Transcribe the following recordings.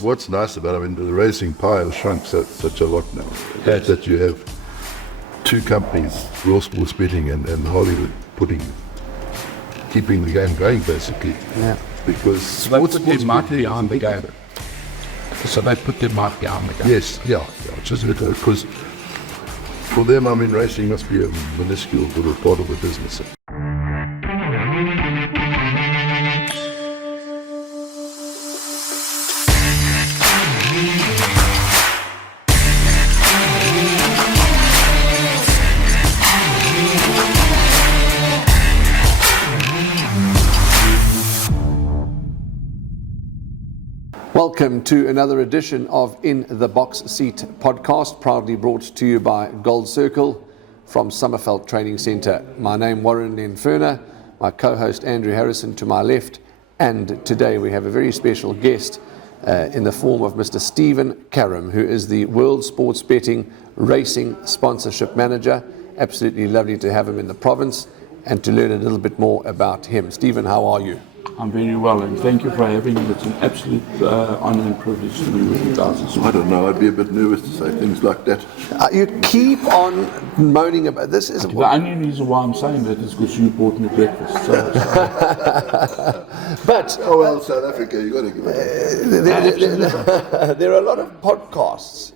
What's nice about it, I mean, the racing pie has shrunk such a lot now. Yes. That you have two companies, Raw Sports Betting and Hollywood, keeping the game going, basically. Yeah. Because So they put their might behind the game. So they put their might behind the game. Yes, yeah. Just because for them, I mean, racing must be a minuscule little part of the business. Welcome to another edition of In the Box Seat podcast, proudly brought to you by Gold Circle from Summerveld Training Centre. My name Warren Nenferner, my co-host Andrew Harrison to my left, and today we have a very special guest in the form of Mr. Steven Karam, who is the World Sports Betting Racing Sponsorship Manager. Absolutely lovely to have him in the province and to learn a little bit more about him. Steven, how are you? I'm very well, and thank you for having me. It's an absolute honor and privilege to be with you guys as well. I don't know, I'd be a bit nervous to say things like that. You keep on moaning about this. Isn't The only reason why I'm saying that is because you bought me breakfast. So. But Oh well, South Africa, you got to give it. there are a lot of podcasts.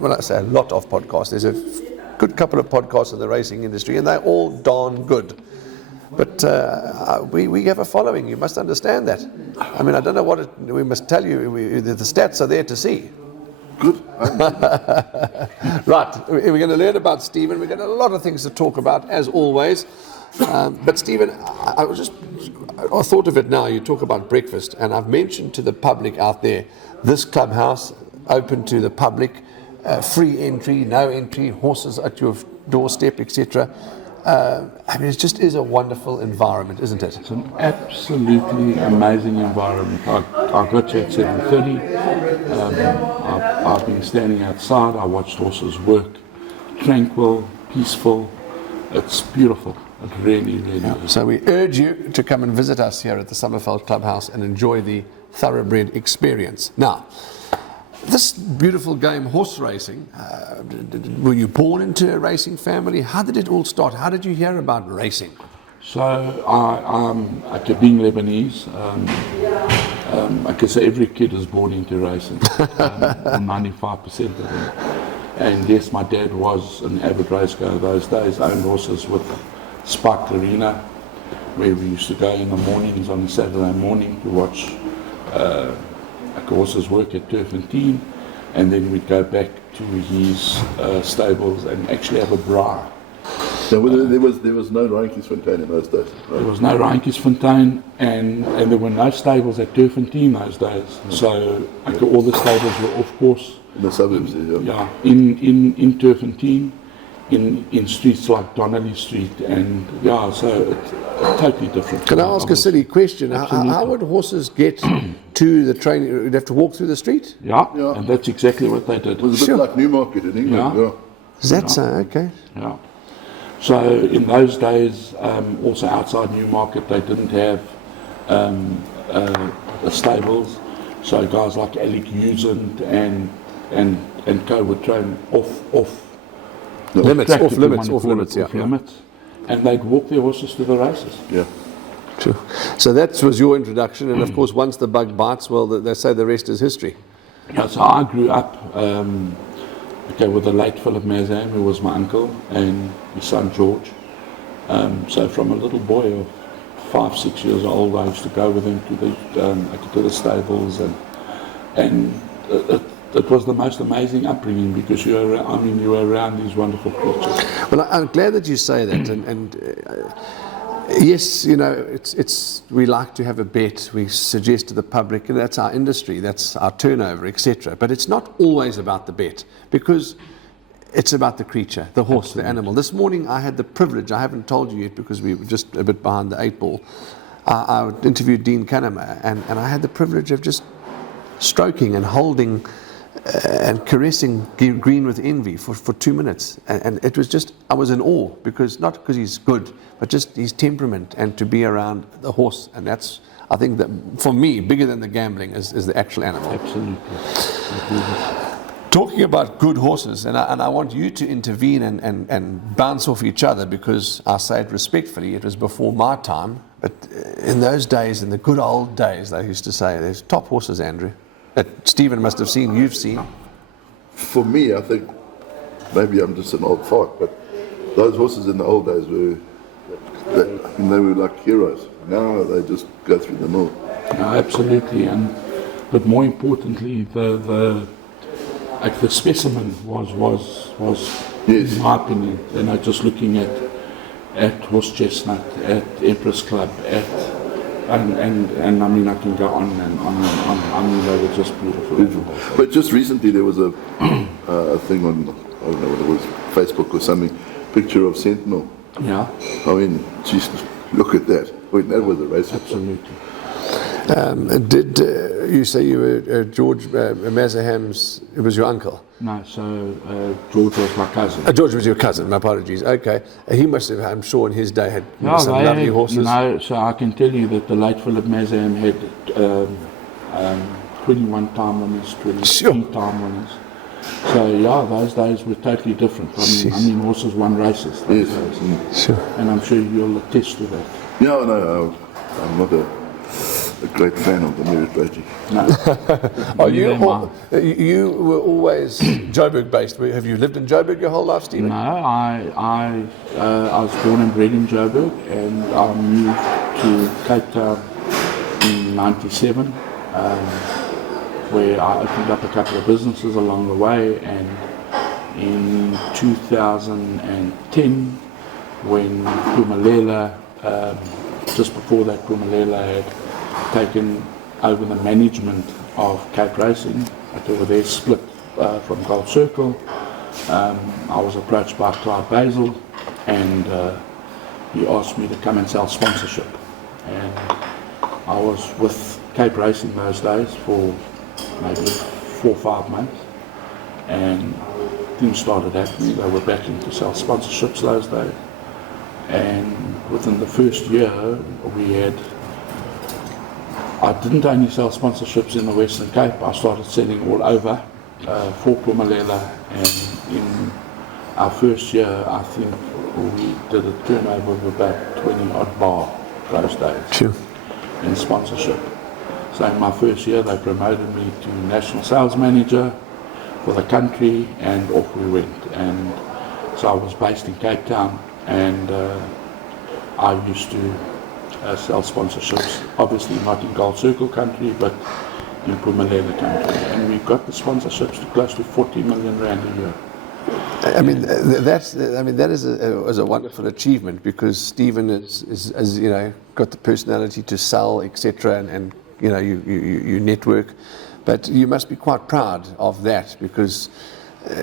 When I say a lot of podcasts, there's a good couple of podcasts in the racing industry, and they're all darn good. But we have a following. You must understand that. I mean, I don't know what we must tell you. The stats are there to see. Good. Right. We're going to learn about Steven. We've got a lot of things to talk about, as always. But Steven, I thought of it now. You talk about breakfast, and I've mentioned to the public out there, this clubhouse open to the public, free entry, no entry, horses at your doorstep, etc. I mean, it just is a wonderful environment, isn't it? It's an absolutely amazing environment. I got here at 7:30. I've been standing outside. I watched horses work. Tranquil, peaceful. It's beautiful. It really, really is. So we urge you to come and visit us here at the Summerveld Clubhouse and enjoy the thoroughbred experience. Now, this beautiful game, horse racing, were you born into a racing family? How did it all start? How did you hear about racing? So after being Lebanese, I can say every kid is born into racing, 95% of them. And yes, my dad was an avid racegoer those days, owned horses with Spike Arena, where we used to go in the mornings on a Saturday morning to watch horses work at Turf and Team, and then we'd go back to his stables and actually have a braai. So there was no Randkiesfontein in those days. Right? There was no Randkiesfontein, and there were no stables at Turf and Team those days. So all the stables were off course. In the suburbs, Yeah, in Turf and Team, in streets like Donnelly Street, and yeah, so it's totally different. Can I ask a silly question? How would horses get to the training? You'd have to walk through the street? Yeah, Yeah. and that's exactly what they did. It was a bit like Newmarket in England. Yeah. Is that so? Okay. Yeah. So in those days, also outside Newmarket, they didn't have stables. So guys like Alec Usant and co would train off Limits, track, off if you limits, want to off call it, limits, yeah. off limits, and they'd walk their horses to the races. Yeah. Sure. So that was your introduction, and of course, once the bug bites, well, they say the rest is history. Yeah, so I grew up with the late Philip Mazam, who was my uncle, and his son George. So from a little boy of 5-6 years old, I used to go with him to the stables, and it was the most amazing upbringing because you were around these wonderful creatures. Well, I'm glad that you say that, and yes, you know, it's we like to have a bet. We suggest to the public, and that's our industry, that's our turnover, etc. But it's not always about the bet because it's about the creature, the horse, the animal. This morning I had the privilege. I haven't told you yet because we were just a bit behind the 8 ball. I interviewed Dean Karam, and I had the privilege of just stroking and holding and caressing Green with envy for 2 minutes. And it was just, I was in awe, because not because he's good, but just his temperament and to be around the horse. And that's, I think, that for me, bigger than the gambling is the actual animal. Absolutely. Talking about good horses, and I want you to intervene and bounce off each other, because I say it respectfully, it was before my time, but in those days, in the good old days, they used to say, there's top horses, Andrew, that Stephen must have seen, you've seen. For me, I think maybe I'm just an old fart, but those horses in the old days they were like heroes. Now they just go through the mill. Absolutely, but more importantly, the specimen was Yes. in my opinion, just looking at Horse Chestnut, at Empress Club, and I mean, I can go on and on and on. I mean, they were just beautiful. But just recently there was a thing on, I don't know what it was, Facebook or something, picture of Sentinel. Yeah, I mean, geez, look at that. I mean, that was a race. absolutely. Did you say you were George Mazaham's, it was your uncle? No, so George was my cousin. George was your cousin, my apologies. Okay. He must have, I'm sure, in his day had Yeah, some they lovely had, horses. so I can tell you that the late Philip Mazam had 21 time winners, 23 Sure. time winners. So yeah, those days were totally different. I mean horses won races those Yes. days. Sure. And I'm sure you'll attest to that. Yeah, no, I'm not a great fan of the merit racing. No. Are Neither am I. you were always Joburg based. Have you lived in Joburg your whole life, Stephen? No, I was born and bred in Joburg, and I moved to Cape Town in '97, where I opened up a couple of businesses along the way, and in 2010, when Pumalela, just before that, Pumalela had taken over the management of Cape Racing. They were there split from Gold Circle. I was approached by Clive Basil, and he asked me to come and sell sponsorship. And I was with Cape Racing those days for maybe 4 or 5 months, and things started happening. They were backing to sell sponsorships those days, and within the first year I didn't only sell sponsorships in the Western Cape, I started selling all over for Pumalela, and in our first year I think we did a turnover of about 20 odd bar those days. Sure. In sponsorship. So in my first year they promoted me to national sales manager for the country, and off we went. And so I was based in Cape Town, and I used to sell sponsorships, obviously not in Gold Circle country, but in Pumalela country. And we got the sponsorships to close to 40 million rand a year. I mean, that is a wonderful achievement, because Stephen is you know, got the personality to sell, etc., and you know, you network, but you must be quite proud of that, because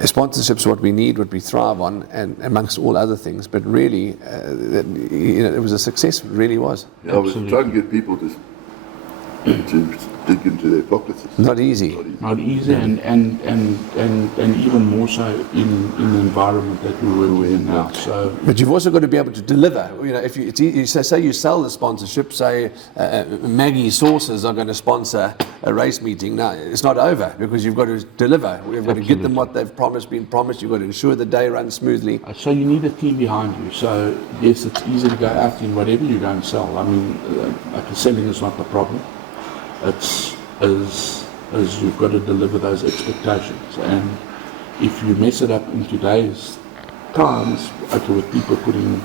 sponsorship's what we need, what we thrive on, and amongst all other things. But really, you know, it was a success. It really was. Yeah, I was trying to get people to dig into their pockets. Not easy. Not easy, and even more so in the environment that we were in now. So, But you've also got to be able to deliver. You know, if you say you sell the sponsorship, say Maggie Sauces are going to sponsor a race meeting. Now it's not over, because you've got to deliver. We've got to get them what they've been promised. You've got to ensure the day runs smoothly. so you need a team behind you. So yes, it's easy to go out in whatever you go and sell. I mean, selling is not the problem. It's as you've got to deliver those expectations, and if you mess it up in today's times, with people putting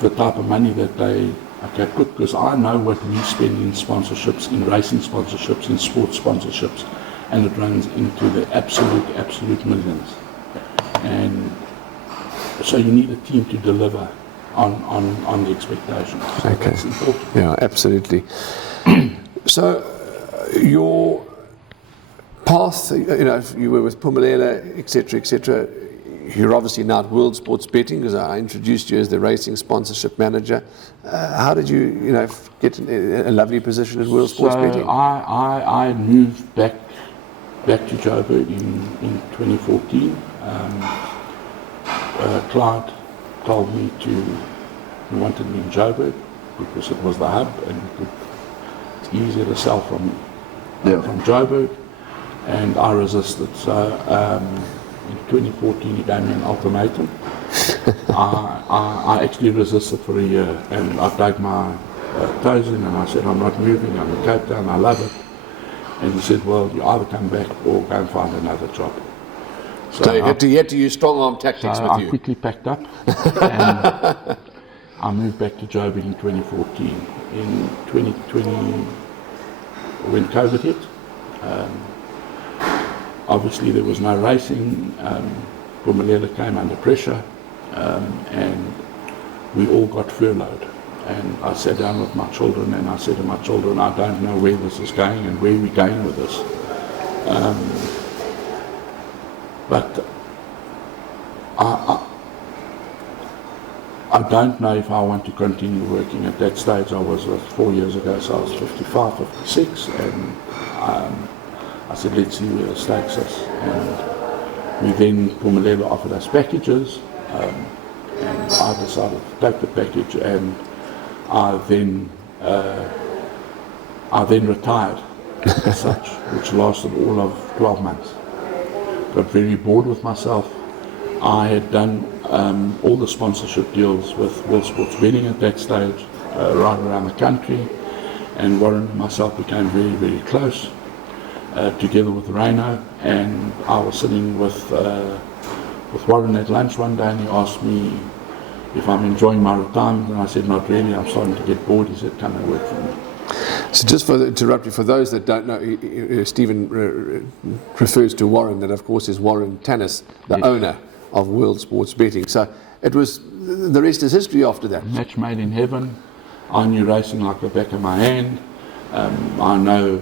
the type of money that they put, because I know what we spend in sponsorships, in racing sponsorships, in sports sponsorships, and it runs into the absolute millions. And so you need a team to deliver on the expectations. So Okay. that's important. Yeah, absolutely. So, your path, you know, you were with Pumalela, etc., etc. You're obviously now at World Sports Betting, because I introduced you as the racing sponsorship manager. How did you, you know, get in a lovely position at World Sports Betting? So I moved back back to Joburg in 2014. Client told me he wanted me in Joburg because it was the hub and it's easier to sell from Joburg, and I resisted. So in 2014 he gave me an ultimatum. I actually resisted for a year, and I dug my toes in and I said, I'm not moving, I'm in Cape Town, I love it. And he said, well, you either come back or go and find another job. So you had to use strong arm tactics with you. I quickly packed up and I moved back to Joburg in 2014. In 2020, when COVID hit, obviously there was no racing. Pumalele came under pressure, and we all got furloughed. And I sat down with my children and I said to my children, I don't know where this is going and where we're going with this. But I don't know if I want to continue working. At that stage I was 4 years ago, so I was 55, 56, and I said, let's see where the stakes is. And we then, Pumalele offered us packages, and I decided to take the package, and I then retired as such, which lasted all of 12 months. Got very bored with myself. I had done all the sponsorship deals with World Sports Betting at that stage, right around the country, and Warren and myself became very, very close, together with Reno, and I was sitting with Warren at lunch one day, and he asked me if I'm enjoying my retirement, and I said, not really, I'm starting to get bored. He said, come and work for me. So just to interrupt you, for those that don't know, Stephen refers to Warren, that of course is Warren Tannis, the owner of World Sports Betting. So it was, the rest is history after that. Match made in heaven. I knew racing like the back of my hand. I know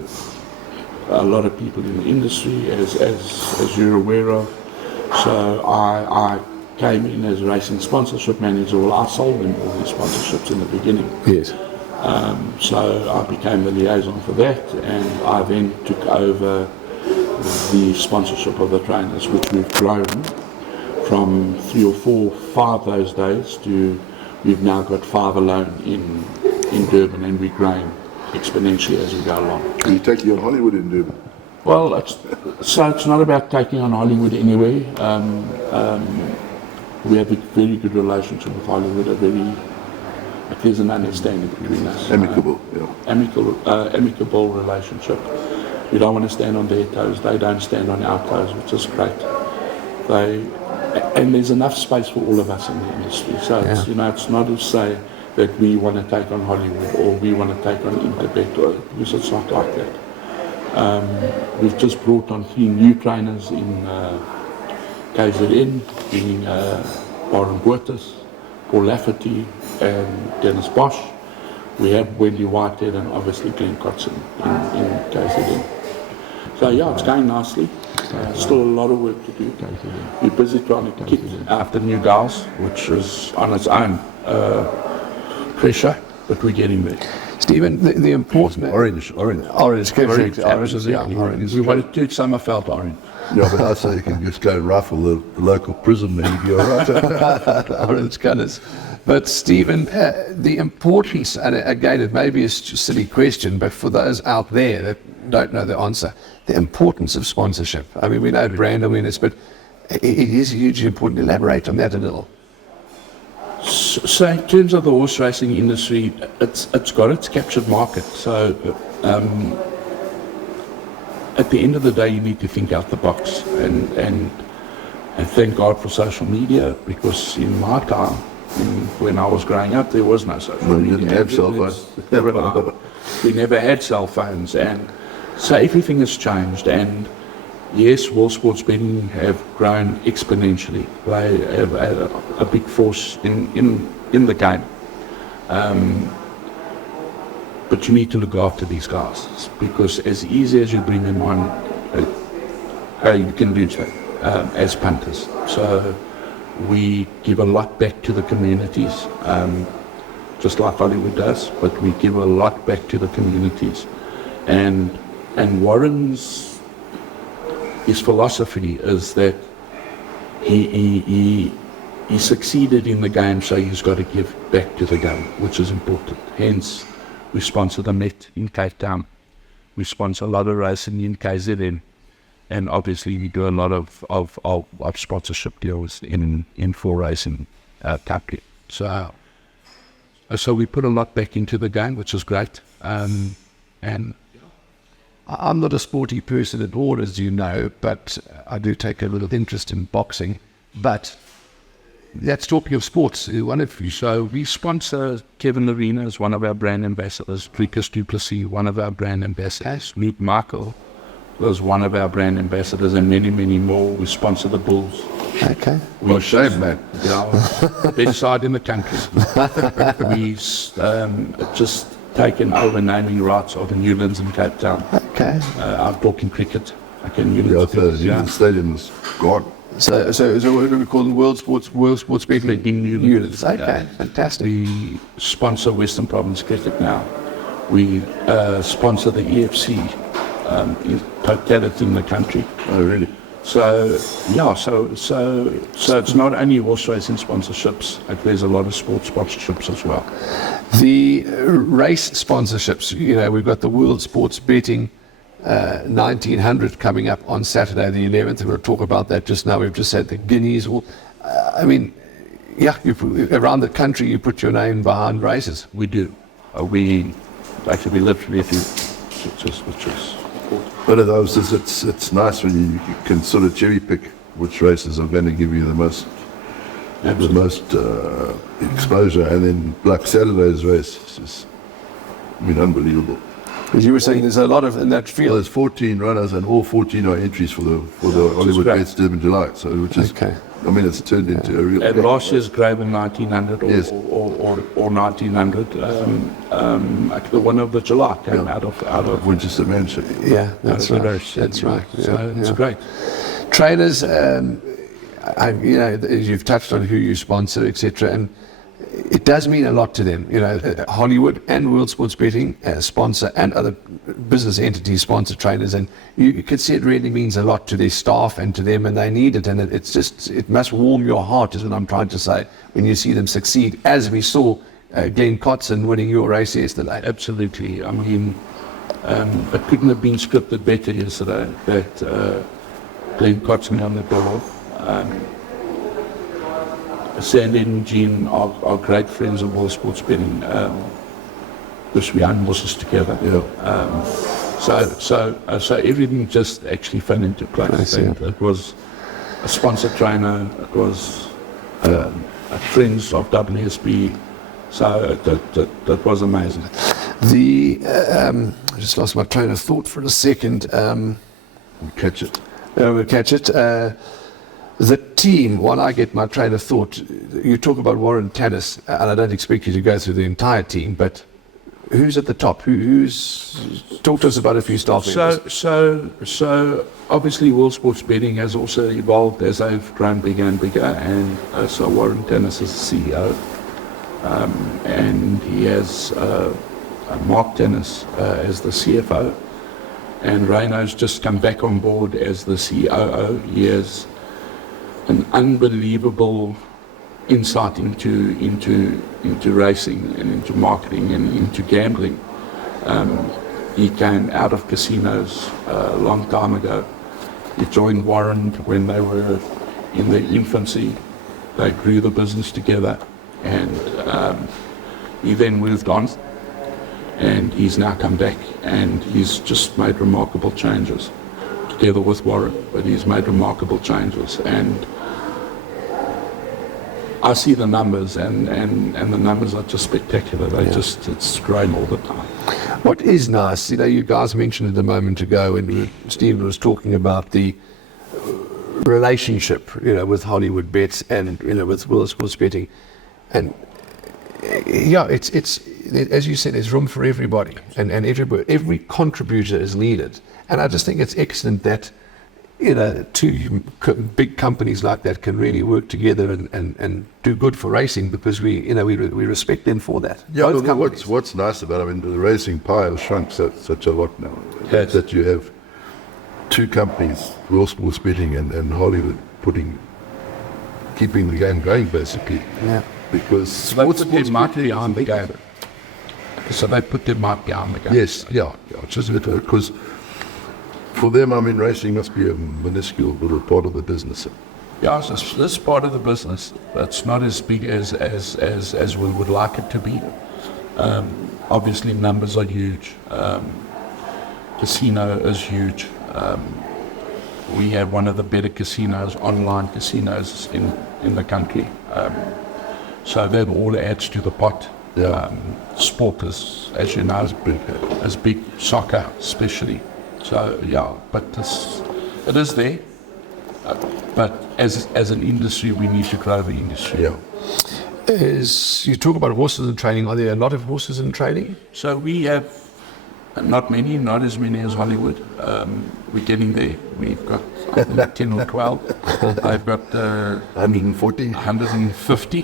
a lot of people in the industry, as you're aware of. So I came in as racing sponsorship manager. Well, I sold them all these sponsorships in the beginning. Yes. So I became the liaison for that, and I then took over the sponsorship of the trainers, which we've grown from 3 or 4, 5 those days to we've now got 5 alone in Durban, and we're growing exponentially as we go along. Are you taking on Hollywood in Durban? Well, it's not about taking on Hollywood anywhere. We have a very good relationship with Hollywood, there's an understanding between us. Amicable, amicable relationship. We don't want to stand on their toes, they don't stand on our toes, which is great. And there's enough space for all of us in the industry. So it's not to say that we want to take on Hollywood or we want to take on Interbet, because it's not like that. We've just brought on 3 new trainers in KZN, being Warren Bottas, Paul Lafferty, and Dennis Bosch. We have Wendy Whitehead and obviously Glenn Kotson in KZN. So it's going nicely. Still a lot of work to do. We're busy trying to kick out the new girls, which is on its own pressure, but we're getting there. Stephen, the important... Orange, correct. Orange, Orange. We want to do Summerfeld orange. Yeah, but I say you can just go and rifle the local prison and you'll be all right. Orange colours. But Stephen, the importance, and again it may be a silly question, but for those out there that don't know the answer, the importance of sponsorship. I mean, we know brand awareness, but it is hugely important. Elaborate on that a little. So in terms of the horse racing industry, it's got its captured market. So at the end of the day, you need to think out the box. And thank God for social media, because in my time, when I was growing up, there was no social media. You didn't have cell phones. We never had cell phones, and so everything has changed. And yes, World Sports Betting have grown exponentially. They have a big force in the game. But you need to look after these guys, because as easy as you bring them on, you can lose them as punters. So we give a lot back to the communities, just like Hollywood does, but we give a lot back to the communities. And Warren's his philosophy is that he succeeded in the game, so he's got to give back to the game, which is important. Hence, we sponsor the Met in Cape Town. We sponsor a lot of racing in KZN. And obviously we do a lot of sponsorship deals in full racing country. So we put a lot back into the game, which is great. And I'm not a sporty person at all, as you know, but I do take a little interest in boxing. But that's talking of sports. So we sponsor Kevin Arena as one of our brand ambassadors, Lucas Duplessis, one of our brand ambassadors, Luke Michael was one of our brand ambassadors, and many, many more. We sponsor the Bulls. Okay. Well, shame, man. Best side in the country. We've just taken over naming rights of the Newlands in Cape Town. Okay. I'm talking cricket. The stadium's gone. So what do we call them? World Sports Betting Newlands. Okay, Yeah. fantastic. We sponsor Western Province Cricket now. We sponsor the EFC in totality in the country. Oh, really? So it's not only horse racing sponsorships. There's a lot of sports sponsorships as well. The race sponsorships, we've got the World Sports Betting 1900 coming up on Saturday the 11th. We'll talk about that just now. We've just said the Guineas. Around the country you put your name behind races. We do. We live with you, which is. But it's nice when you can sort of cherry pick which races are going to give you the most exposure, and then Black Saturday's race is just, unbelievable. Because you were saying there's a lot of in that Well, field. there's 14 runners, and all 14 are entries for the Hollywood great. Gates Durban July. So which is, Okay. it's turned into a real. And last year's Graven 1900 Yes. or 1900. The winner of the July came out of Winchester Mansion. Yeah, that's out of the right. race. That's right. So it's great. Trainers, you've touched on who you sponsor, etc., and it does mean a lot to them. Hollywood and World Sports Betting sponsor, and other business entities sponsor trainers, and you could see it really means a lot to their staff and to them, and they need it. And it must warm your heart, is what I'm trying to say, when you see them succeed, as we saw Glenn Cotson winning your race yesterday. Absolutely. It couldn't have been scripted better yesterday. That Glenn Cotson on the ball. Sandy and Jean are great friends of World Sports Betting, because we own horses together. Yeah. So everything just actually fell into place. And it was a sponsor trainer. It was friends of WSB. So that was amazing. I just lost my train of thought for a second. We'll catch it. We'll catch it. The team, while I get my train of thought, you talk about Warren Tannis, and I don't expect you to go through the entire team, but who's at the top? Talk to us about a few staff members. So obviously World Sports Betting has also evolved as they've grown bigger and bigger, and so Warren Tannis is the CEO, and he has Mark Tannis as the CFO, and Reno's just come back on board as the COO. He has an unbelievable insight into racing and into marketing and into gambling. He came out of casinos a long time ago. He joined Warren when they were in their infancy. They grew the business together, and he then moved on, and he's now come back, and he's just made remarkable changes together with Warren, but he's made remarkable changes, and I see the numbers, and the numbers are just spectacular. It's growing all the time. What is nice, you guys mentioned it a moment ago, and Steven was talking about the relationship, with Hollywood Bets and with World Sports Betting, and it's as you said, there's room for everybody, and every contributor is needed, and I just think it's excellent that two big companies like that can really work together and do good for racing, because we respect them for that. Yeah, what's nice about the racing pie has shrunk such a lot now. Yes. That you have two companies, World Sports Betting and Hollywood, keeping the game going basically. Yeah. Because So they put their might behind the game. So they put their might behind the game. yes, yeah, just because for them, I mean, racing must be a minuscule little part of the business. Yeah, so this part of the business, that's not as big as we would like it to be. Obviously, numbers are huge. Casino is huge. We have one of the better casinos, online casinos in the country. So that all adds to the pot. Yeah. Sport is, as you know, is big, soccer especially. So yeah, but it is there. But as an industry, we need to grow the industry. Yeah. You talk about horses in training. Are there a lot of horses in training? So we have not many, not as many as Hollywood. We're getting there. We've got I think, 10 or 12. I've got 140. 150,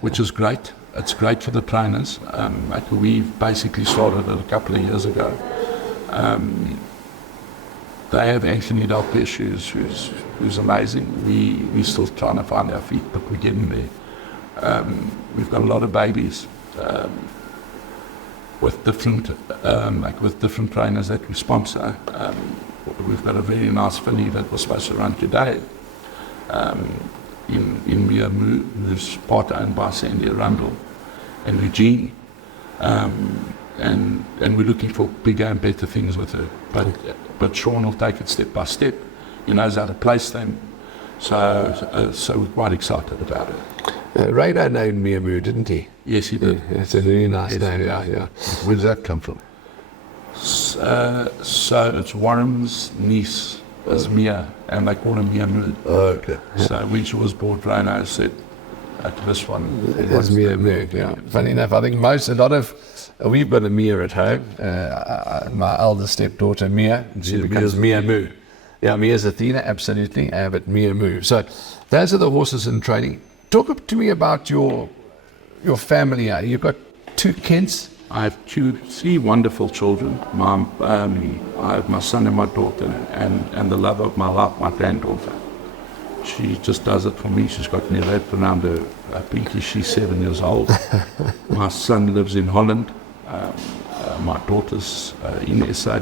which is great. It's great for the trainers. Like we've basically started it a couple of years ago. They have Anthony Delpesh, who's amazing. We're still trying to find our feet, but we're getting there. We've got a lot of babies with different trainers that we sponsor. We've got a very nice filly that was supposed to run today in Mia Moo, who's part owned by Sandy Arundel and Eugene. And we're looking for bigger and better things with her. But Sean will take it step by step. He knows how to place them. So we're quite excited about it. Radar named Mia Moo, didn't he? Yes, he did. Yeah, it's a really nice name. Yeah. Where does that come from? So it's Warren's niece is Mia, and they call her Mia Moo. Oh, okay. So when she was bought, Rhino said, this one. It's Mia Moo, yeah. Funny enough, I think we've got a Mia at home. My eldest stepdaughter, Mia, and she becomes Mia Moo. Yeah, Mia's Athena, absolutely, but Mia Moo. So those are the horses in training. Talk to me about your family. You've got two kids. I have three wonderful children. I have my son and my daughter, and the love of my life, my granddaughter. She just does it for me. She's got me wrapped around her pinky. She's 7 years old. My son lives in Holland. My daughter's in SA.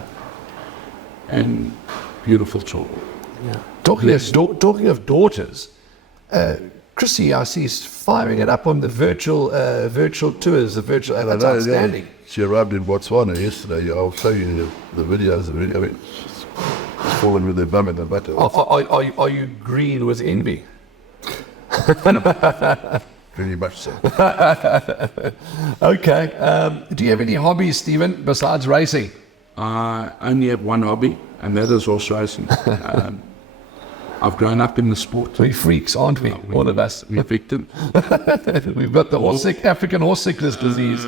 And beautiful children. Yeah. Talking of daughters, Chrissy, I see, is firing it up on the virtual tours, the virtual. That's outstanding. She arrived in Botswana yesterday. I'll show you the videos. I mean, she's fallen with her bum in the butter. Are you green with envy? Very much so. Okay. Do you have any hobbies, Steven, besides racing? I only have one hobby, and that is horse racing. I've grown up in the sport. We're freaks, aren't we? All of us. We're victims. We've got the African horse sickness disease.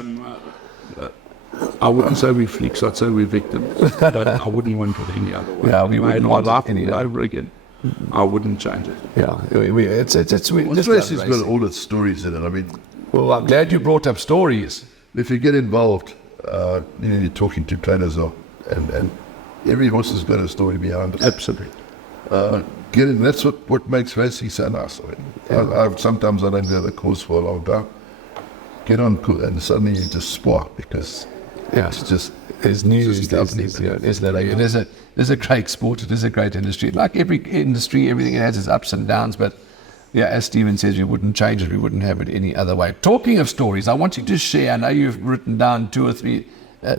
I wouldn't say we're freaks, I'd say we're victims. But I wouldn't want it any other way. Yeah, we wouldn't want life it any other over again. I wouldn't change it. Yeah, it's Horse racing's got all its stories in it. I mean, well, I'm glad you brought up stories. if you get involved, you're talking to trainers, and every horse has got a story behind it. Absolutely. Get in. That's what makes racing so nice. I mean, sometimes I don't go to the course for a long time. Get on, and suddenly you just spark because it's just. There's news, just there's a great sport, it is a great industry. Like every industry, everything has its ups and downs, but yeah, as Steven says, we wouldn't change it, we wouldn't have it any other way. Talking of stories, I want you to share, I know you've written down 2 or 3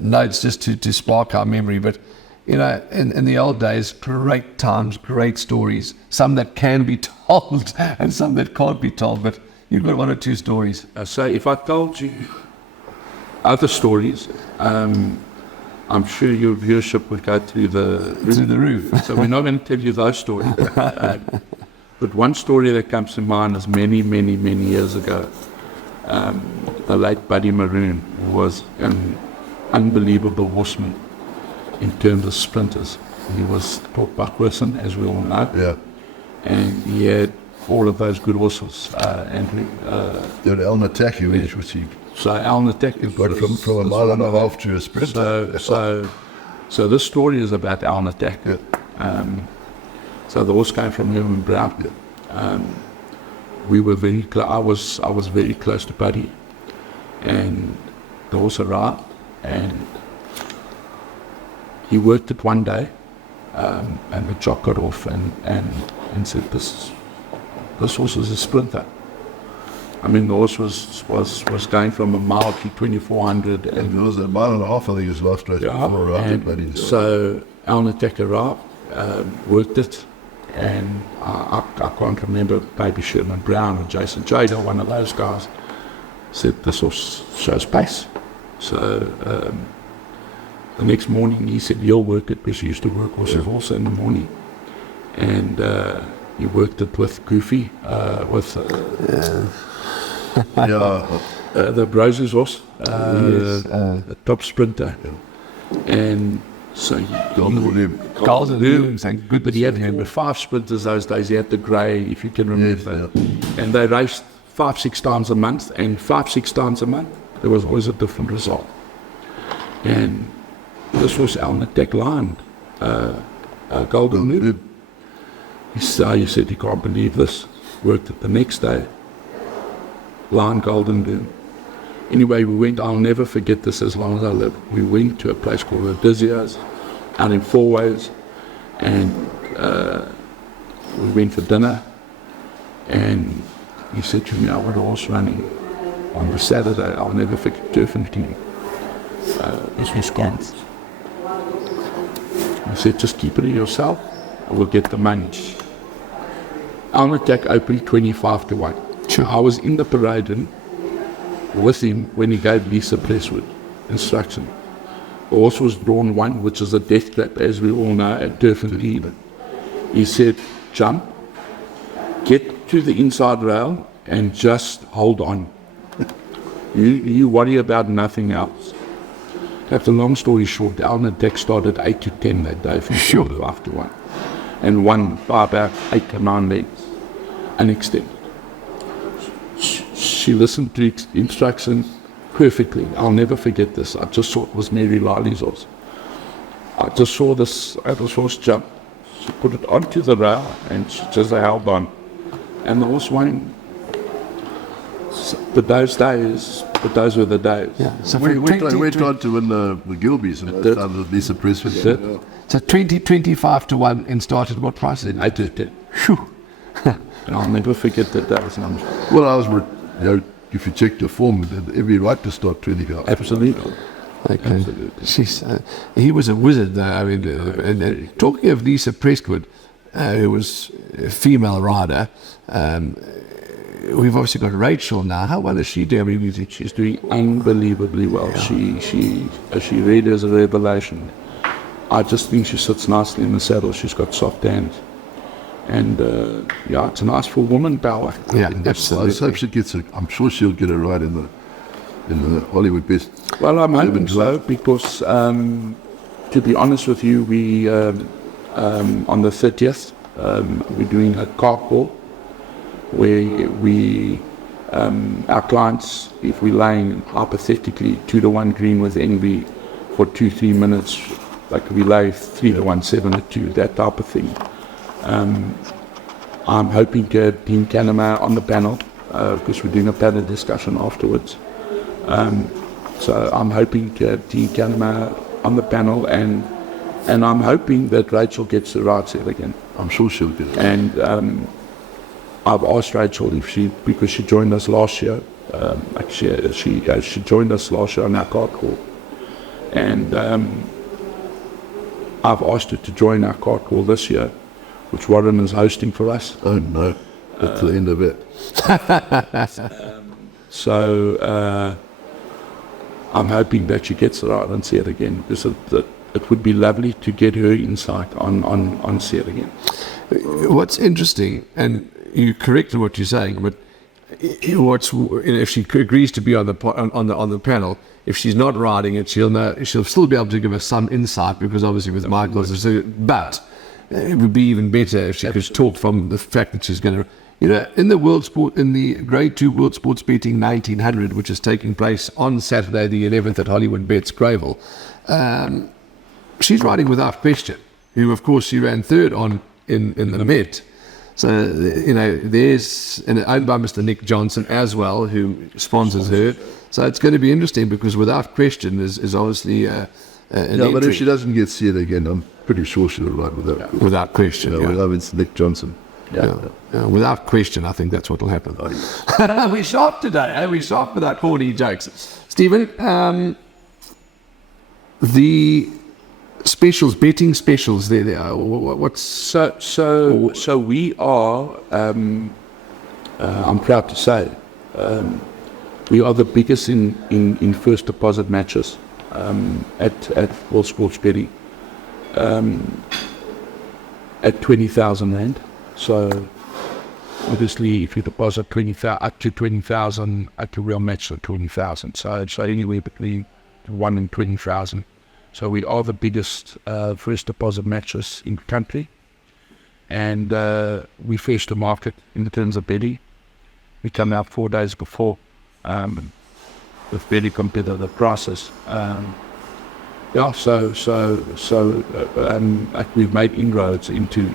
notes just to spark our memory, but you know, in the old days, great times, great stories, some that can be told and some that can't be told, but you've got 1 or 2 stories. So if I told you other stories, I'm sure your viewership would go through the roof. So we're not going to tell you those stories. But one story that comes to mind is many, many, many years ago. The late Buddy Maroon was an unbelievable horseman in terms of sprinters. He was taught by Wilson, as we all know. Yeah. And he had all of those good horses. Andrew. The Alnataki, which he So Alnataki got from a mile and a half to a sprint. So this story is about Alnataki. Yeah. So the horse came from Herman Brown. We were very close. I was very close to Buddy, and the horse arrived, and he worked it one day, and the jock got off and said, this horse is a sprinter. I mean, the horse was going from a mile to 2,400. And it was a mile and a half, I think, his last race before and so Alnatech arrived, worked it, and I can't remember, maybe Sherman Brown or Jason Jader, one of those guys, said this horse shows pace. So the next morning he said, you'll work it, because he used to work horses also in the morning. And he worked it with Goofy, with the Broses horse, the top sprinter. And so Golden Loom, thank goodness. but he had 5 sprinters those days. He had the grey, if you can remember. And they raced 5-6 times a month, and 5-6 times a month there was always a different result. And this was Alnatech lined Golden Loop. He said he can't believe this. Worked it the next day. Line Golden Loop. Anyway, we went, I'll never forget this as long as I live. We went to a place called Odysseus, out in Four Ways, and we went for dinner, and he said to me, I was horse running on the Saturday. I'll never forget, definitely. This was Gans. He said, just keep it to yourself, and we'll get the money. Alnatech opened 25 to 1. Sure. I was in the parade with him when he gave Lisa Presswood instruction. The horse was drawn 1, which is a death trap, as we all know, at Turf and Field. He said, jump, get to the inside rail, and just hold on. You worry about nothing else. To have the long story short, Alnatech started 8 to 10 that day from 5 to 1, and won by about 8 to 9 legs, unextended. She listened to instructions perfectly. I'll never forget this. I just saw it was Mary Liley's horse. I just saw this horse jump. She put it onto the rail and she just held on. And the horse won. But those were the days. Yeah. So We went on to win the Gilbeys, and that started with Lisa Presswood. So 25 to 1, and started what price? 8 to 10. Phew. And I'll never forget those numbers. Well, if you checked your form, you had every right to start 20 Absolutely. Okay. Absolutely. He was a wizard, though. I mean, and talking of Lisa Presswood, who was a female rider, we've obviously got Rachel now. How well is she doing? I mean, She's doing unbelievably well. Yeah. She really is a revelation. I just think she sits nicely in the saddle. She's got soft hands. And it's a nice full woman power. yeah, I absolutely. just hope she gets it. I'm sure she'll get it right in the Hollywood Best. Well, I'm hoping so, because to be honest with you, we on the 30th we're doing a car call where we our clients, if we're laying hypothetically 2 to 1 green with envy for 2-3 minutes, like we lay 3 to 1, 7 to 2, that type of thing. I'm hoping to have Dean Canama on the panel, because we're doing a panel discussion afterwards. So I'm hoping to have Dean Canama on the panel, and I'm hoping that Rachel gets the right set again. I'm sure she'll get it. And I've asked Rachel because she joined us last year. She joined us last year on our card call, and I've asked her to join our card call this year, which Warren is hosting for us. Oh no, that's the end of it. So I'm hoping that she gets it right on set again, because it would be lovely to get her insight on set again. What's interesting, and you corrected what you're saying, but if she agrees to be on the panel, if she's not riding it, she'll still be able to give us some insight, because obviously with Michael's, but it would be even better if she could talk from the fact that she's going to, in the world sport, in the Grade 2 World Sports Betting 1900, which is taking place on Saturday the 11th at Hollywood Bets Gravel, she's riding without question. who of course she ran third on in the Met. So, there's, and owned by Mr. Nick Johnson as well, who sponsors her. So it's going to be interesting because without question is obviously an Yeah, but entry. if she doesn't get seated again, I'm pretty sure she'll ride Without question. Yeah, yeah. we love it's Nick Johnson. Yeah. Without question, I think that's what will happen. Oh, yes. We're sharp today, eh? We're sharp without corny jokes. Stephen, the specials, betting specials, there are. What's So we are, I'm proud to say, we are the biggest in first deposit matches at World Sports Betting at 20,000 rand. So obviously, if you deposit up to 20,000 at a real match, so 20,000. So anywhere between 1 and 20,000. So we are the biggest first deposit matches in the country, and we first to market in terms of betting. We come out 4 days before with very competitive prices. We've made inroads into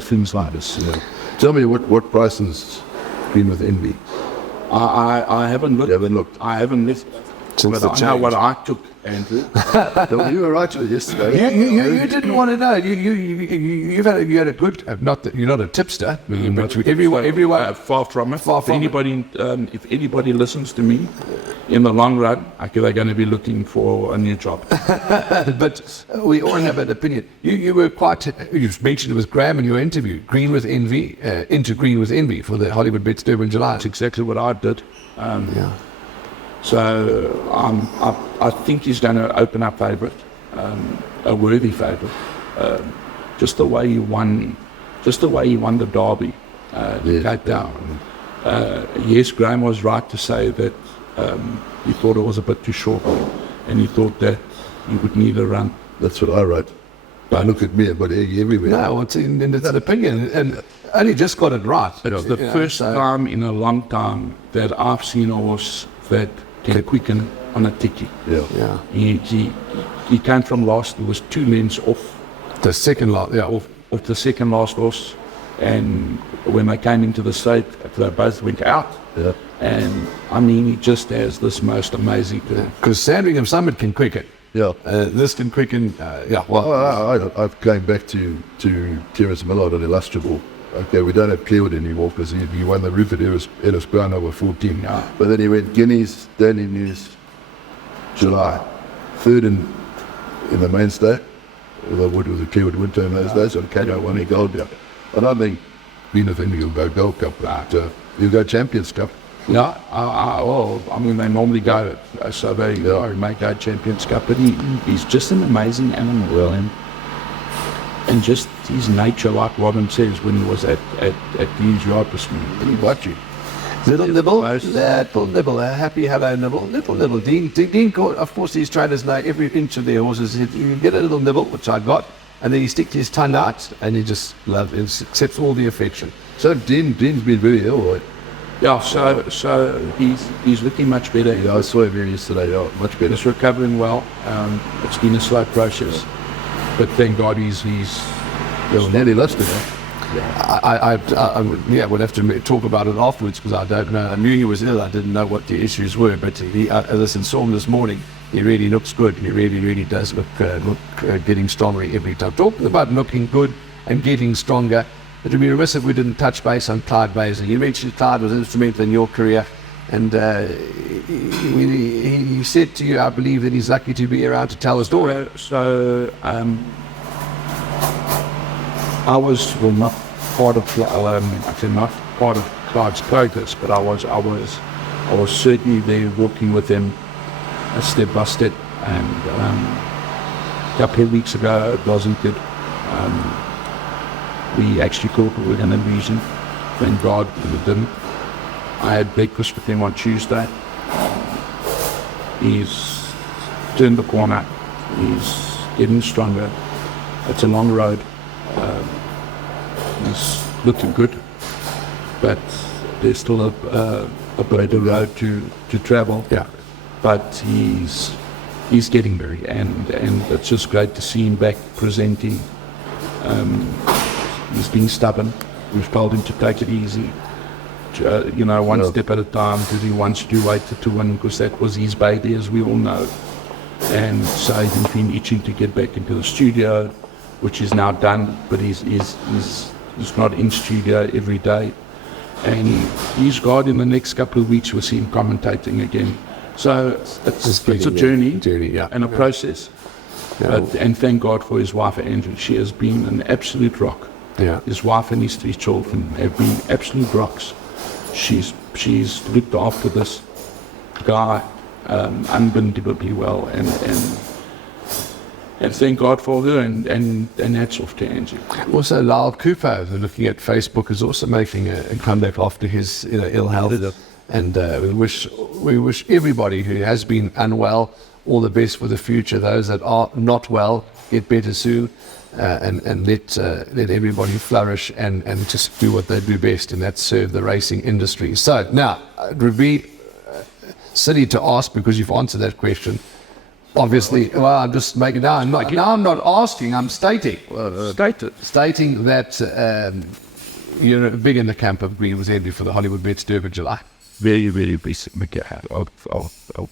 things like this. Yeah. Tell me what prices been with Envy? I haven't looked. You haven't looked? I haven't looked. Since But the I know what change. I took, Andrew. You were right with it yesterday. You didn't want to know. You had a good. Not that you're not a tipster, but everyone. Far from it. Far from it. If anybody listens to me, in the long run, they're going to be looking for a new job. But we all have an opinion. You were quite. You mentioned it was Graham in your interview. Green with Envy, into Green with Envy for the Hollywood Bets Durban July. That's exactly what I did. Yeah. So I think he's going to open up favourite, a worthy favourite. Just the way he won the Derby, Cape Town. Yes, Graham was right to say that he thought it was a bit too short, and he thought that he would need a run. That's what I wrote. But look at me, I've got egg everywhere. No, it's an opinion, and only just got it right. It's the first time in a long time that I've seen a horse that can quicken on a ticky. Yeah. Yeah. He came from last. It was 2 lengths off The second lot. Yeah. of the second last horse, and when they came into the straight, they both went out. Yeah. And I mean, he just has this most amazing curve. Because Sandringham Summit can quicken. Yeah. This can quicken. Yeah. Well. I've going back to Terence Millard at Illustrable. Okay, we don't have Clearwood anymore because he won the roof at Ellis Brown over 14. Yeah. But then he went Guineas, Daily News, July. Third in the mainstay. Although it was a Clearwood winter in those days, and Cato won a gold. Yeah. I don't think Green of Envy will go Gold Cup, but he'll go Champions Cup. Yeah, I mean, they normally go, so they may go Champions Cup, but he's just an amazing animal. And just his nature, like Robin says, when he was at Dean's Yard this morning. He watch you. Little nibble, a happy hello nibble, little nibble. Dean, of course, these trainers know every inch of their horses. You get a little nibble, which I got, and then he sticks his tongue out, and he just loves it, accepts all the affection. So Dean's been very ill, right? Yeah, so he's looking much better. Yeah, I saw him here yesterday. Yeah, much better. He's recovering well. It's been a slow process, but thank God he's Nearly lost it. We'll have to talk about it afterwards because I don't know. I knew he was ill. I didn't know what the issues were, but as I saw him this morning, he really looks good. He really does look getting stronger every time. Talking about looking good and getting stronger, it would be remiss if we didn't touch base on Clyde Basin. You mentioned Clyde was instrumental in your career, and he said to you, I believe, that he's lucky to be around to tell his story. I was not part of Clyde's progress, but I was certainly there working with him step by step. And a couple of weeks ago, it wasn't good. We actually thought we were going to lose him. Thank God we didn't. I had breakfast with him on Tuesday. He's turned the corner. He's getting stronger. It's a long road. He's looking good, but there's still a bit of road to travel. Yeah. But he's he's getting there, and it's just great to see him back presenting. He's been stubborn. We've told him to take it easy. One step at a time, because he wants to wait to win, because that was his baby, as we all know. And so he's been itching to get back into the studio, which is now done, but he's not in studio every day. And he's got in the next couple of weeks, we'll see him commentating again. So it's a journey and a process. Yeah. And thank God for his wife, Andrew. She has been an absolute rock. Yeah. His wife and his 3 children have been absolute rocks. She's looked after this guy unbelievably well, and thank God for her, and hats off to Angie. Also, Lyle Cooper, looking at Facebook, is also making a comeback after his ill health. And we wish everybody who has been unwell all the best for the future. Those that are not well, get better soon, and let everybody flourish and just do what they do best, and that's serve the racing industry. So now, it would be silly to ask, because you've answered that question. Obviously, well, I'm just making now. I'm not asking. I'm stating. Stating that you're big in the camp of Green with Henry for the Hollywood Bets Derby July. Very, very basic. I'll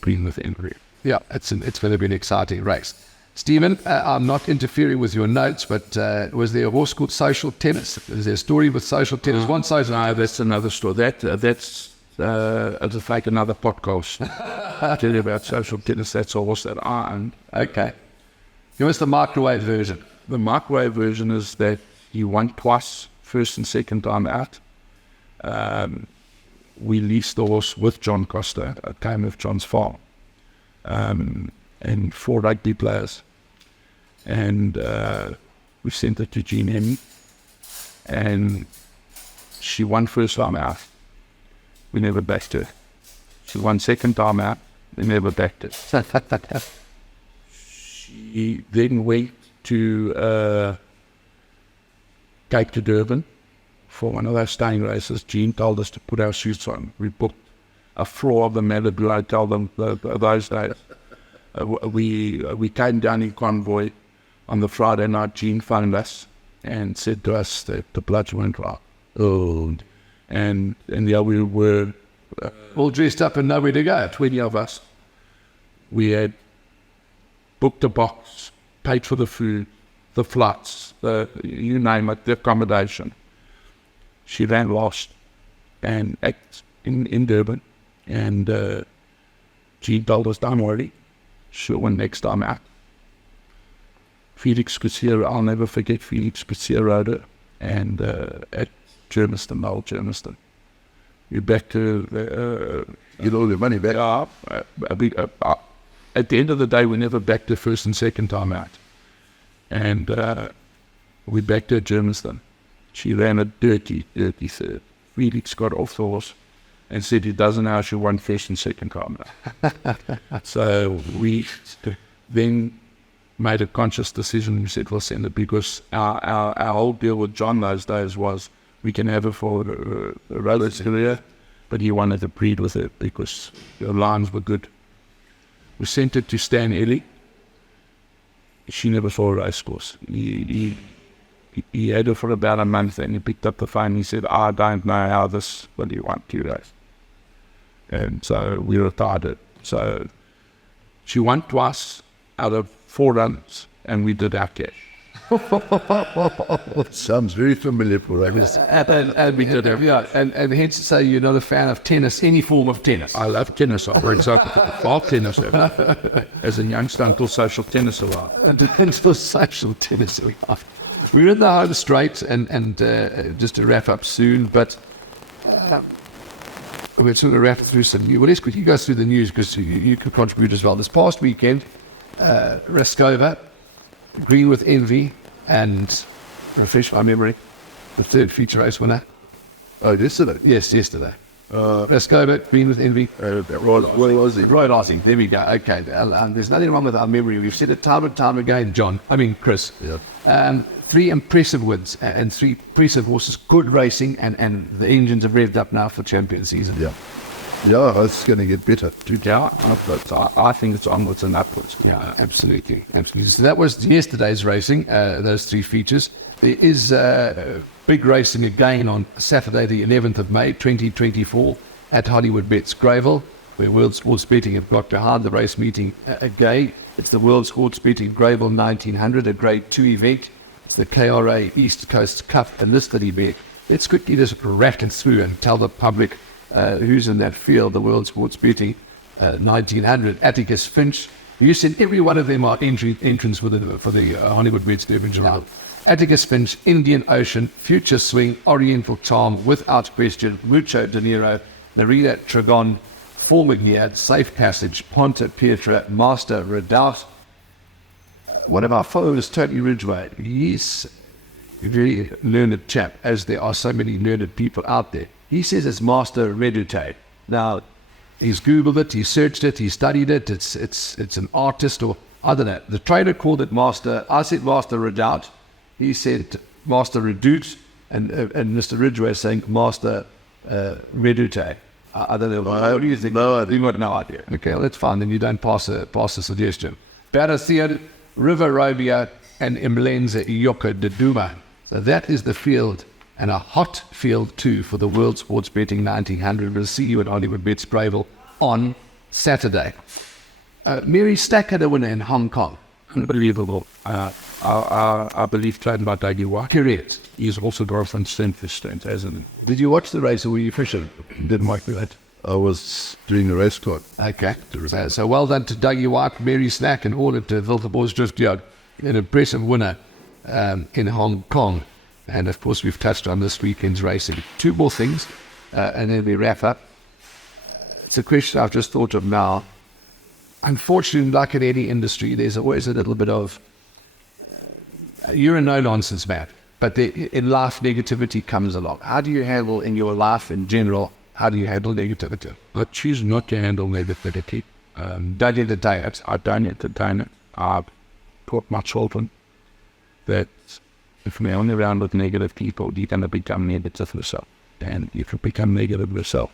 bring with Henry. Yeah, it's going to be an exciting race. Stephen, I'm not interfering with your notes, but was there a horse called Social Tennis? Is there a story with Social Tennis? No, that's another story. That's it's like another podcast. I'll tell you about Social Tennis. That's a horse that I own. Okay. Give us the microwave version. The microwave version is that he won twice, first and second time out. We leased the horse with John Costa. It came with John's farm. And 4 rugby players. And we sent it to Jean Hemming. And she won first time out. We never backed her. She won second time out. We never backed her. She then went to Cape to Durban for one of those staying races. Jean told us to put our suits on. We booked a floor of the Malibu Hotel those days. We came down in convoy on the Friday night. Jean phoned us and said to us that the bloods weren't right. Oh, and yeah, we were all dressed up and nowhere to go. 20 of us. We had booked a box, paid for the food, the flights, you name it, the accommodation. She ran lost and in Durban, and Jean told us, don't worry, she'll win next time out. Felix Coetzee, I'll never forget Felix Coetzee rode her, and at Germiston, old Germiston. You're back to Get all your money back. At the end of the day, we never backed the first and second time out. And we backed her at Germiston. She ran a dirty third. Felix got off the horse and said he doesn't know how she won first and second time out. So we then made a conscious decision. We said we'll send it, because our whole deal with John those days was we can have her for a race career, but he wanted to breed with her because the lines were good. We sent it to Stan Ellie. She never saw a race course. He had her for about a month, and he picked up the phone and he said, I don't know how this will you want to race. And so we retired it. So she won twice out of 4 runs, and we did our cash. Sounds very familiar for rugby. And we did it. Yeah, and hence to say you're not a fan of tennis, any form of tennis. I love tennis. I went for tennis as a youngster until Social Tennis arrived. Until Social Tennis arrived. We're in the home straight, and just to wrap up soon, but we're sort of wrap through some news. Well, let's quickly go through the news, because you could contribute as well. This past weekend, Raskova, Green with Envy, and refresh my memory, the 3rd feature race winner. Oh, yesterday? Yes, yesterday. Raskova, Green with Envy. Roy Ozzy. There we go. Okay. There's nothing wrong with our memory. We've said it time and time again, Chris. Yeah. 3 impressive wins and 3 impressive horses, good racing, and the engines have revved up now for champion season. Yeah. Yeah, it's going to get better. Yeah, upwards. I think it's onwards and upwards. Yeah, absolutely. So that was yesterday's racing, those three features. There is big racing again on Saturday, the 11th of May, 2024, at Hollywood Bets Gravel, where World Sports Betting have got behind the race meeting again. It's the World Sports Betting Gravel 1900, a Grade 2 event. It's the KRA East Coast Cup enlisted event. Let's quickly just rattle through and tell the public who's in that field, the World Sports Betting 1900. Atticus Finch. You said every one of them are entrants for the Hollywood Bets Durban Round. Atticus Finch, Indian Ocean, Future Swing, Oriental Charm, Without Question, Mucho De Niro, Narita Trigon, Formigniad, Safe Passage, Ponte Pietra, Master Redoubt. One of our followers, Tony Ridgway. He's a very learned chap, as there are so many learned people out there. He says it's Master Redoubt. Now, he's Googled it, he searched it, he studied it. It's an artist, or I don't know. The trainer called it Master. I said Master Redoubt. He said Master Redoubt, and Mr. Ridgway saying Master Redoubt. I don't know. What do you think? No idea. You've got no idea. Okay, well, that's fine. Then you don't pass a suggestion. Baratheon, River Romeo, and Imlenza Iyoko de Duma. So that is the field, and a hot field too, for the World Sports Betting 1900. We'll see you at Hollywood Bets Gravel on Saturday. Mary Stack had a winner in Hong Kong. Unbelievable. I believe trained by Dougie White. Correct. He's also got from Stenfish, hasn't he? Did you watch the race, or were you fishing? Didn't like that. I was doing the race card. Okay. So well done to Dougie White, Mary Stack, and all at Wilterboys Driftjag. An impressive winner in Hong Kong. And of course, we've touched on this weekend's racing. Two more things, and then we wrap up. It's a question I've just thought of now. Unfortunately, like in any industry, there's always a little bit of, you're a no-nonsense man, but in life, negativity comes along. How do you handle, in your life in general, how do you handle negativity? I choose not to handle negativity. Don't entertain it. I don't entertain it. I've taught my children that if we're only around with negative people, you're going to become negative yourself. And if you become negative yourself,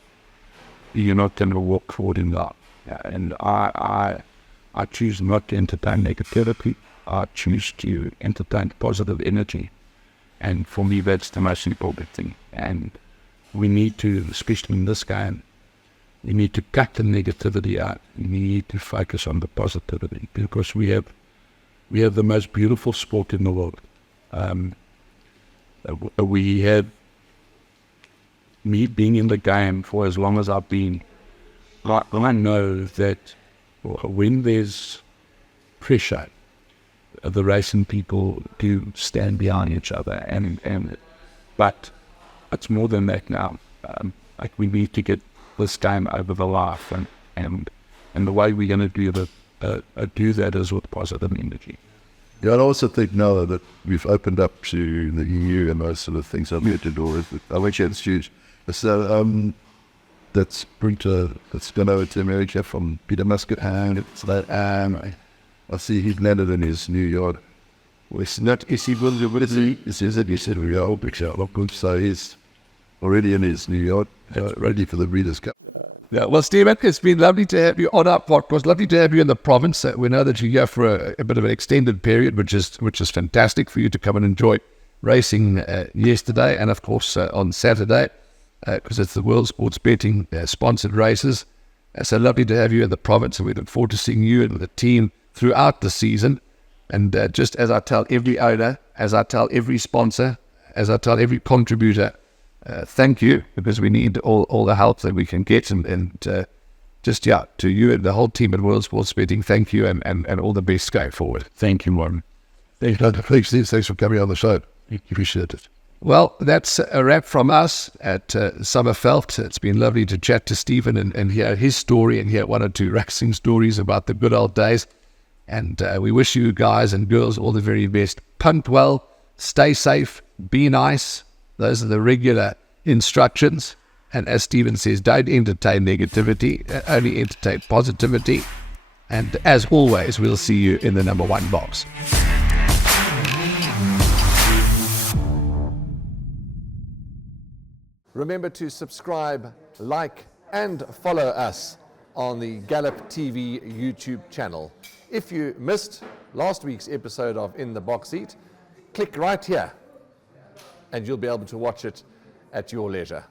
you're not going to walk forward in life. And I choose not to entertain negativity. I choose to entertain positive energy. And for me, that's the most important thing. And we need to, especially in this game, we need to cut the negativity out. We need to focus on the positivity, because we have the most beautiful sport in the world. We have, me being in the game for as long as I've been, I know that when there's pressure, the racing people do stand behind each other, but it's more than that now. Like, we need to get this game over the life, and the way we're going to do that is with positive energy. Yeah, I also think now that we've opened up to the EU and those sort of things, I went to it's huge. So that sprinter that's gone over to America from Peter Muscat, and it's that I see he's landed in his new yard. Well, it's not, is he willing to visit? He said, we are big shout, not good. So he's already in his new yard, ready for the Breeders' Cup. Yeah, well, Steven, it's been lovely to have you on our podcast. Lovely to have you in the province. We know that you're here for a bit of an extended period, which is fantastic for you to come and enjoy racing yesterday and, of course, on Saturday, because it's the World Sports Betting sponsored races. So lovely to have you in the province, and we look forward to seeing you and the team throughout the season. And just as I tell every owner, as I tell every sponsor, as I tell every contributor, thank you, because we need all the help that we can get, and to you and the whole team at World Sports Betting, thank you, and all the best going forward. Thank you, Warren. Thanks for coming on the show. Appreciate it. Well, that's a wrap from us at Summerfelt. It's been lovely to chat to Steven and hear his story, and hear one or two racing stories about the good old days. And we wish you guys and girls all the very best. Punt well, stay safe, be nice. Those are the regular instructions. And as Steven says, don't entertain negativity, only entertain positivity. And as always, we'll see you in the number one box. Remember to subscribe, like, and follow us on the Gallop TV YouTube channel. If you missed last week's episode of In the Box Seat, click right here and you'll be able to watch it at your leisure.